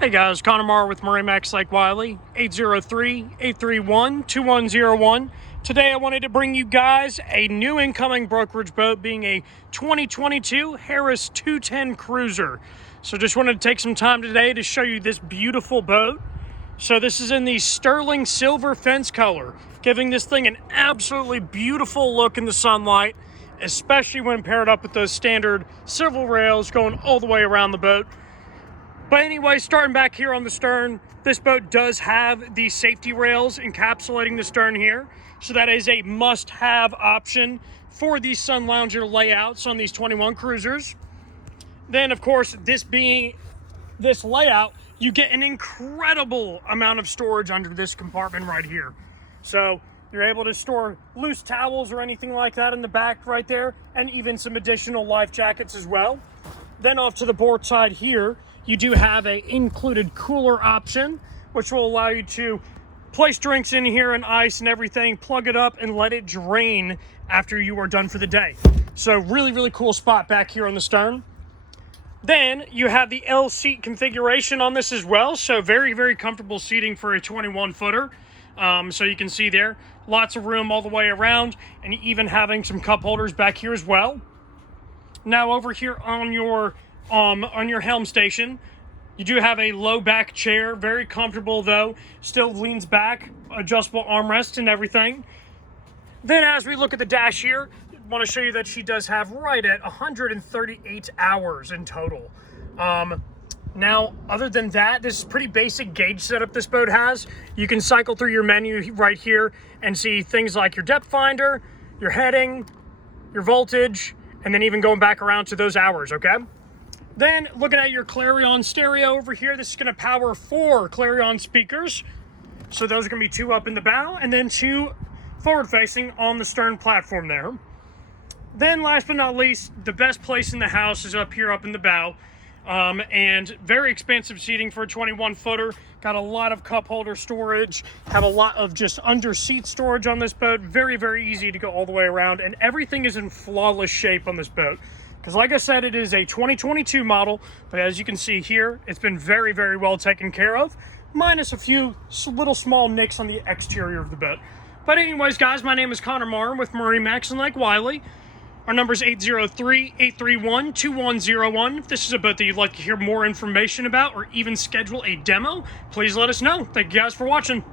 Hey guys, Connor Maurer with MarineMax Lake Wylie, 803-831-2101. Today I wanted to bring you guys a new incoming brokerage boat, being a 2022 Harris 210 Cruiser. So just wanted to take some time today to show you this beautiful boat. So this is in the sterling silver fence color, giving this thing an absolutely beautiful look in the sunlight, especially when paired up with those standard silver rails going all the way around the boat. But anyway, starting back here on the stern, this boat does have the safety rails encapsulating the stern here. So that is a must-have option for these Sun Lounger layouts on these 21 cruisers. Then, of course, this being this layout, you get an incredible amount of storage under this compartment right here. So you're able to store loose towels or anything like that in the back right there, and even some additional life jackets as well. Then off to the port side here, you do have a included cooler option, which will allow you to place drinks in here and ice and everything, plug it up and let it drain after you are done for the day. So really, really cool spot back here on the stern. Then you have the L seat configuration on this as well. So very, very comfortable seating for a 21 footer. So you can see there, lots of room all the way around, and even having some cup holders back here as well. Now over here on your helm station, you do have a low back chair, very comfortable though, still leans back, adjustable armrest and everything. Then as we look at the dash here, I want to show you that she does have right at 138 hours in total. Now, other than that, this is pretty basic gauge setup this boat has. You can cycle through your menu right here and see things like your depth finder, your heading, your voltage, and then even going back around to those hours, okay? Then, looking at your Clarion stereo over here, this is going to power 4 Clarion speakers. So those are going to be 2 up in the bow, and then 2 forward-facing on the stern platform there. Then, last but not least, the best place in the house is up here, up in the bow. And very expansive seating for a 21-footer. Got a lot of cup holder storage. Have a lot of just under-seat storage on this boat. Very, very easy to go all the way around. And everything is in flawless shape on this boat. Because like I said, it is a 2022 model, but as you can see here, it's been very, very well taken care of, minus a few little small nicks on the exterior of the boat. But anyways, guys, my name is Connor Maurer with MarineMax Lake Wylie. Our number is 803-831-2101. If this is a boat that you'd like to hear more information about or even schedule a demo, please let us know. Thank you guys for watching.